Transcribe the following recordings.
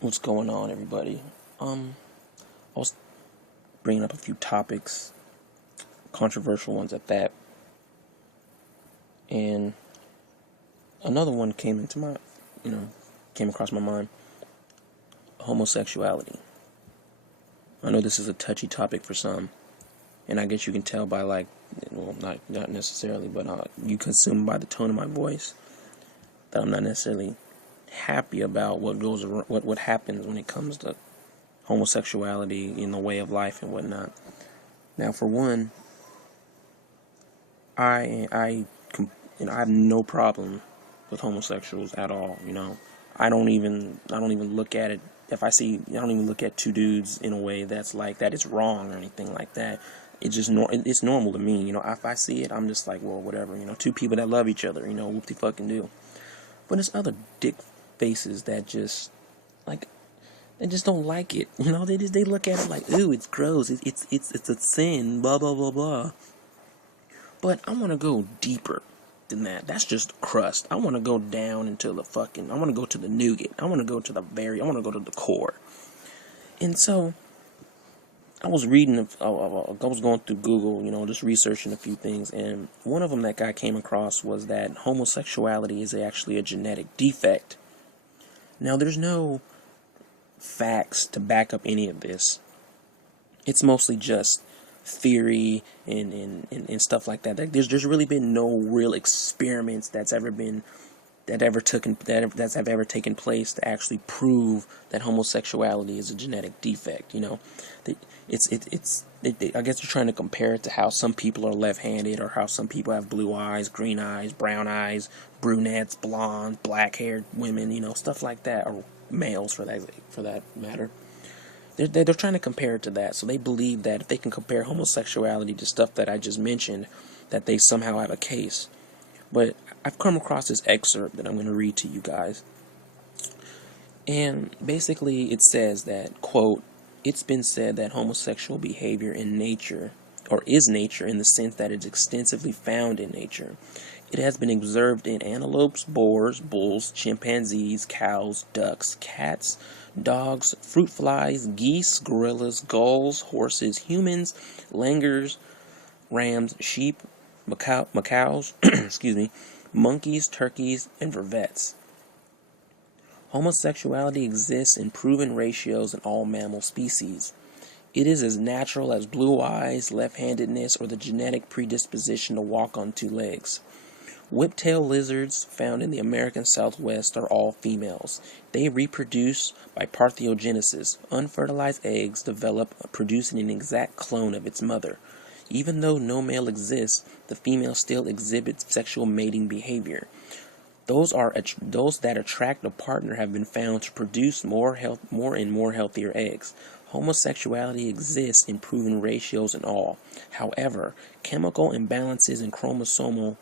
What's going on, everybody? I was bringing up a few topics, controversial ones at that, and another one came across my mind: homosexuality. I know this is a touchy topic for some, and I guess you can tell by not necessarily, but you consume by the tone of my voice that I'm not necessarily happy about what happens when it comes to homosexuality in the way of life and whatnot. Now, for one, I have no problem with homosexuals at all. I don't even look at it. If I see, I don't even look at two dudes in a way that's like that it's wrong or anything like that. It's just it's normal to me. If I see it, I'm just like, well, whatever. Two people that love each other. Whoop de fucking do. But there's other dick faces that just like. They just don't like it. They look at it like, ooh, it's gross. It's a sin. Blah blah blah blah. But I want to go deeper than that. That's just crust. I want to go down into I want to go to the nougat. I want to go to the core. And so, I was going through Google, just researching a few things. And one of them that I came across was that homosexuality is actually a genetic defect. Now, there's no facts to back up any of this. It's mostly just theory and stuff like that. There's really been no real experiments that's ever taken place to actually prove that homosexuality is a genetic defect. I guess you're trying to compare it to how some people are left-handed, or how some people have blue eyes, green eyes, brown eyes, brunettes, blonde, black-haired women, stuff like that, or males for that matter. They're trying to compare it to that, so they believe that if they can compare homosexuality to stuff that I just mentioned, that they somehow have a case. But I've come across this excerpt that I'm going to read to you guys. And basically it says that, quote, "It's been said that homosexual behavior is nature in the sense that it's extensively found in nature. It has been observed in antelopes, boars, bulls, chimpanzees, cows, ducks, cats, dogs, fruit flies, geese, gorillas, gulls, horses, humans, langurs, rams, sheep, macaws, excuse me, monkeys, turkeys, and vervets. Homosexuality exists in proven ratios in all mammal species. It is as natural as blue eyes, left-handedness, or the genetic predisposition to walk on two legs. Whiptail lizards found in the American Southwest are all females. They reproduce by parthenogenesis. Unfertilized eggs develop, producing an exact clone of its mother. Even though no male exists, the female still exhibits sexual mating behavior. Those that attract a partner have been found to produce more and more healthier eggs. Homosexuality exists in proven ratios and all. However, chemical imbalances and chromosomal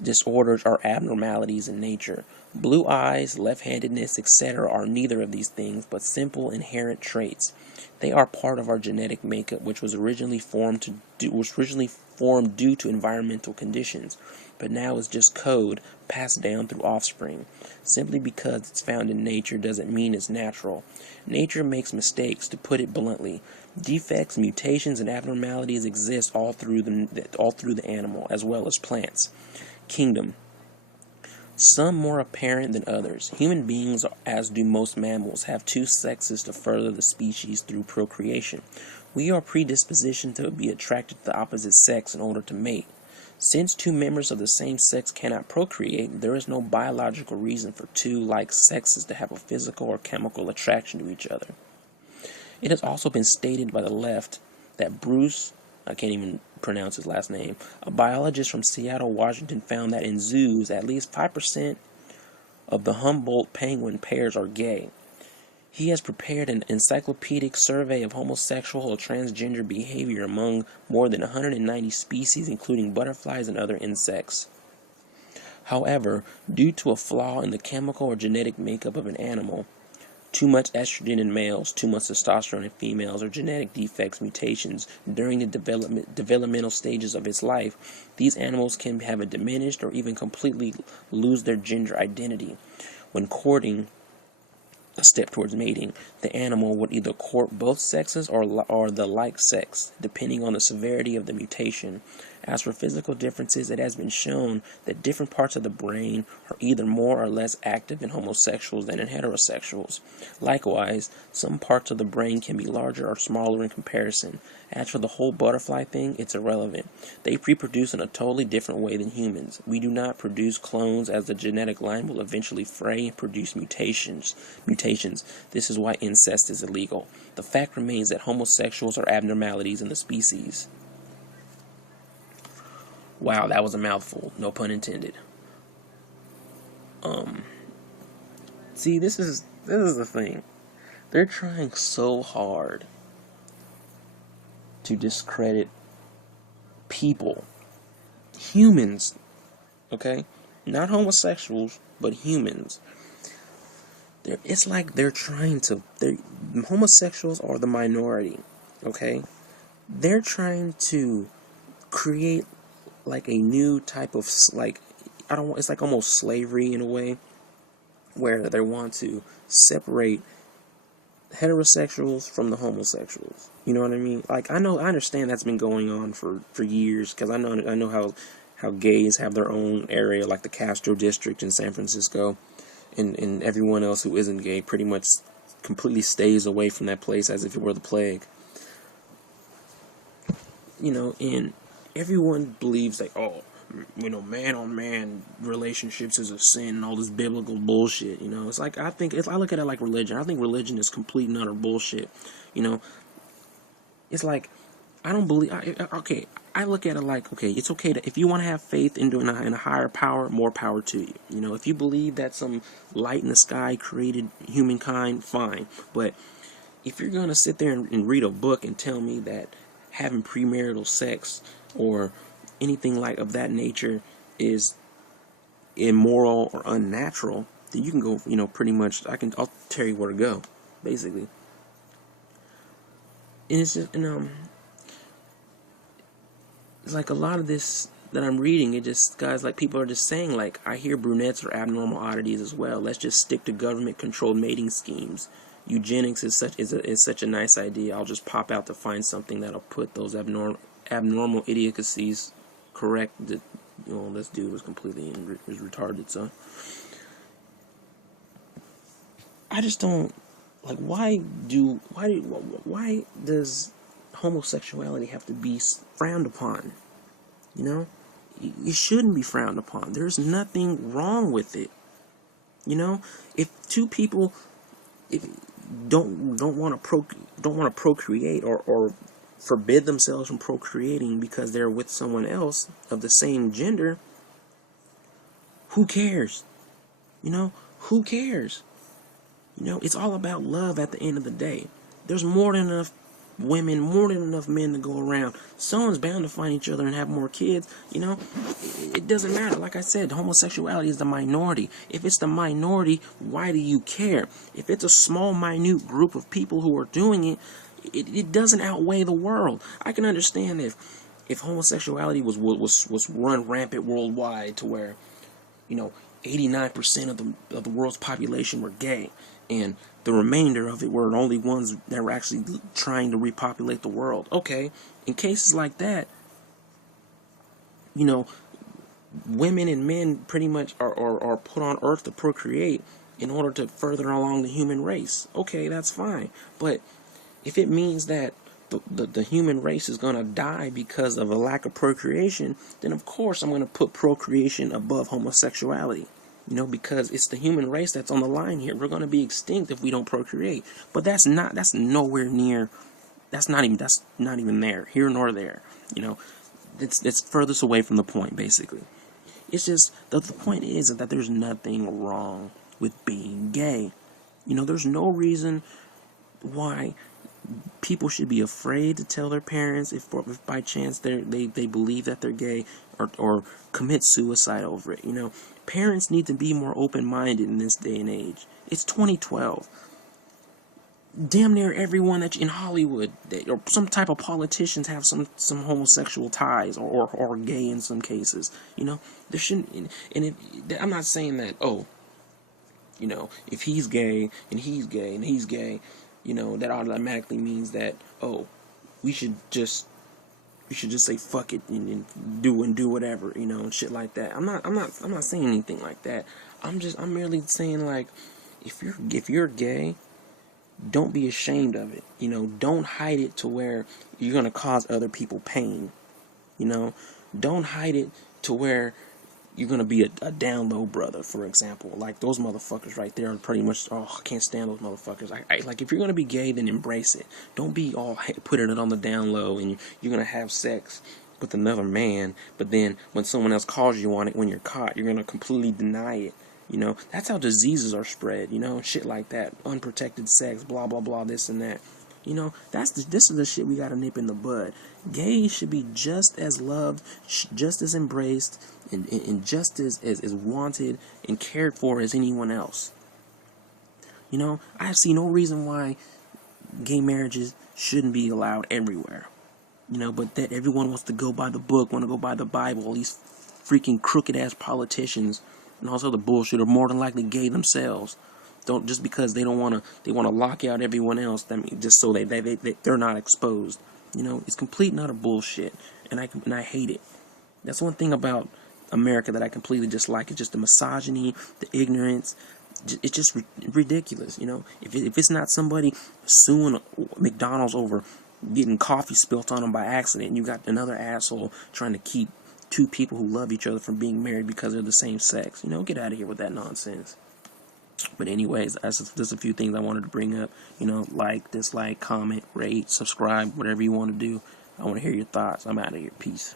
disorders are abnormalities in nature. Blue eyes, left-handedness, etc. are neither of these things, but simple inherent traits. They are part of our genetic makeup, which was originally formed due to environmental conditions, but now is just code passed down through offspring. Simply because it's found in nature doesn't mean it's natural. Nature makes mistakes, to put it bluntly. Defects, mutations, and abnormalities exist all through the animal, as well as plants. Kingdom. Some more apparent than others. Human beings, as do most mammals, have two sexes to further the species through procreation. We are predispositioned to be attracted to the opposite sex in order to mate. Since two members of the same sex cannot procreate, there is no biological reason for two like sexes to have a physical or chemical attraction to each other. It has also been stated by the left that Bruce, I can't even pronounce his last name, a biologist from Seattle, Washington, found that in zoos, at least 5% of the Humboldt penguin pairs are gay. He has prepared an encyclopedic survey of homosexual or transgender behavior among more than 190 species, including butterflies and other insects. However, due to a flaw in the chemical or genetic makeup of an animal, too much estrogen in males, too much testosterone in females, or genetic defects, mutations during the developmental stages of its life, these animals can have a diminished or even completely lose their gender identity. When courting, a step towards mating, the animal would either court both sexes or the like sex, depending on the severity of the mutation. As for physical differences, it has been shown that different parts of the brain are either more or less active in homosexuals than in heterosexuals. Likewise, some parts of the brain can be larger or smaller in comparison. As for the whole butterfly thing, it's irrelevant. They reproduce in a totally different way than humans. We do not produce clones, as the genetic line will eventually fray and produce mutations. This is why incest is illegal. The fact remains that homosexuals are abnormalities in the species. Wow, that was a mouthful. No pun intended. See, this is the thing. They're trying so hard to discredit people, humans, okay? Not homosexuals, but humans. It's like they're trying to. Homosexuals are the minority, okay? They're trying to create like a new type of it's like almost slavery in a way, where they want to separate heterosexuals from the homosexuals. You know what I mean? Like I understand that's been going on for years, because I know how gays have their own area, like the Castro district in San Francisco, and everyone else who isn't gay pretty much completely stays away from that place as if it were the plague. You know, and everyone believes like, oh, you know, man on man relationships is a sin and all this biblical bullshit. You know, it's like I look at it like religion. I think religion is complete and utter bullshit. You know, it's like I don't believe. I look at it like, okay, it's okay to, if you want to have faith in a higher power, more power to you. You know, if you believe that some light in the sky created humankind, fine. But if you're gonna sit there and read a book and tell me that having premarital sex or anything like of that nature is immoral or unnatural, then you can go, you know, pretty much I'll tell you where to go, basically. And it's just, it's like a lot of this that I'm reading, it just, guys, like people are just saying, like, I hear brunettes are abnormal oddities as well. Let's just stick to government controlled mating schemes. Eugenics is such a nice idea. I'll just pop out to find something that'll put those abnormal idiocies correct. That, you know, this dude was completely retarded. So I just don't like, why does homosexuality have to be frowned upon? You know, it shouldn't be frowned upon. There's nothing wrong with it. You know, if two people don't want to procreate or forbid themselves from procreating because they're with someone else of the same gender, who cares? You know, who cares? You know, it's all about love at the end of the day. There's more than enough women, more than enough men to go around. Someone's bound to find each other and have more kids. You know, it doesn't matter. Like I said, homosexuality is the minority. If it's the minority, why do you care? If it's a small, minute group of people who are doing it, it doesn't outweigh the world. I can understand if homosexuality was run rampant worldwide, to where, you know, 89% of the world's population were gay, and the remainder of it were only ones that were actually trying to repopulate the world. Okay, in cases like that, you know, women and men pretty much are put on earth to procreate in order to further along the human race. Okay, that's fine. But if it means that the human race is going to die because of a lack of procreation, then of course I'm going to put procreation above homosexuality. You know, because it's the human race that's on the line here. We're going to be extinct if we don't procreate. But that's nowhere near, that's not even there, here nor there. You know, it's furthest away from the point, basically. It's just, the point is that there's nothing wrong with being gay. You know, there's no reason why people should be afraid to tell their parents if by chance they believe that they're gay, or commit suicide over it. You know, parents need to be more open-minded in this day and age. It's 2012. Damn near everyone that's in Hollywood or some type of politicians have some homosexual ties or gay in some cases. You know, there shouldn't. And I'm not saying that, oh, if he's gay and he's gay and he's gay, that automatically means that, oh, we should just say fuck it and do whatever, and shit like that. I'm not saying anything like that. I'm merely saying, like, if you're gay, don't be ashamed of it. Don't hide it to where you're gonna cause other people pain. Don't hide it to where you're gonna be a down low brother, for example. Like, those motherfuckers right there are pretty much, oh, I can't stand those motherfuckers. Like, if you're gonna be gay, then embrace it. Don't be all putting it on the down low and you're gonna have sex with another man, but then when someone else calls you on it, when you're caught, you're gonna completely deny it. That's how diseases are spread, shit like that. Unprotected sex, blah, blah, blah, this and that. This is the shit we gotta nip in the bud. Gays should be just as loved, just as embraced, and just as wanted and cared for as anyone else. I see no reason why gay marriages shouldn't be allowed everywhere. But that everyone wants to go by the book, want to go by the Bible. These freaking crooked ass politicians and all this other bullshit are more than likely gay themselves. Don't just because they want to lock out everyone else. Just so they're not exposed. It's complete and utter bullshit, and I hate it. That's one thing about America that I completely dislike. It's just the misogyny, the ignorance. It's just ridiculous. If it's not somebody suing McDonald's over getting coffee spilt on them by accident, and you got another asshole trying to keep two people who love each other from being married because they're the same sex. Get out of here with that nonsense. But anyways, there's a few things I wanted to bring up. Like, dislike, comment, rate, subscribe, whatever you want to do. I want to hear your thoughts. I'm out of here. Peace.